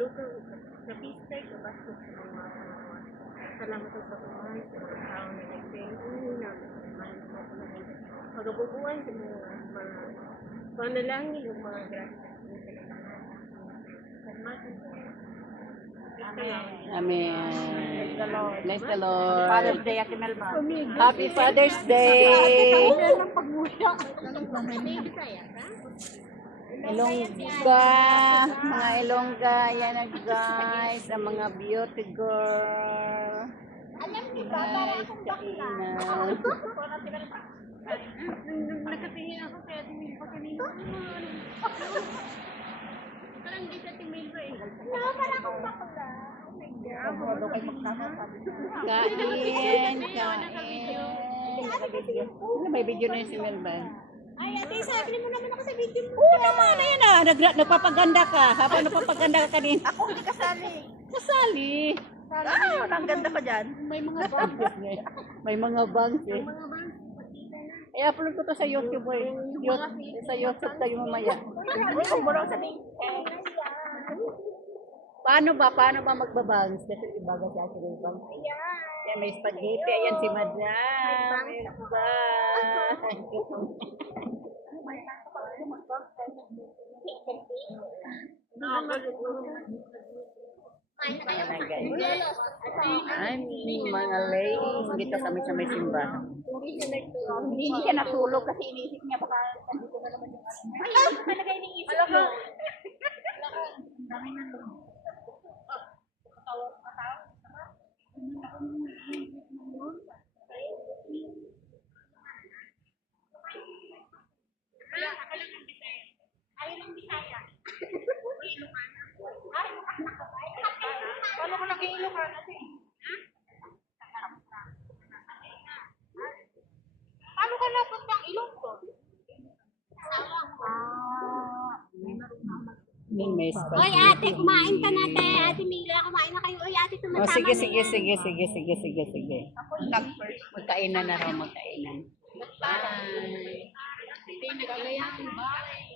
Luto sa pista ko basta sa mga salamat sa mga tao na nag-pray na pagabubuan sa mga panalangin ng mga grasya. Amen. Bless the Lord. Father's Day, Ate Melba. Happy Father's Day. Ilongga, mga Ilongga, yan na guys, ang mga beauty girl. Alam niyo ba, para akong bakla. Nakatingin ako kaya tingin pa kanina. Parang di sa tingin ba eh. No, para akong bakla. Oh my God. Kain, kain. Ano, may video na yung si Melban. Ay, ate, sabi mo naman ako sa video mo. Oo naman, ayan na. Nagpapaganda ka. Habang nagpapaganda ka kanina. Ako hindi kasali. Kasali. Ah, ang ganda pa dyan. May mga bangs eh. May mga bangs eh. I-upload ko to sa YouTube eh. Sa YouTube tayo mamaya. Kumulong sa link. Paano ba magbabangs? Kasi ibaga sa akin yung bangs. Yan, may spaghetti. Ayan si Madam. May bangs. Ayan na guys. Ay, mga ladies. Dito kami sa may simbahan. Hindi siya natulog kasi inisip niya baka nandito na naman yung ano. Ay, talaga iniisip niya. Paano ko naging Ilocano ate? Paano ka napuntang Ilonggo? May Oy spaghetti. ate, kumain ka na te. Ate Mila, kumain na kayo. Oy ate, Oh, tumatama sige. Magkainan na raw, magkainan. Bye. Hindi nagagayan. Bye.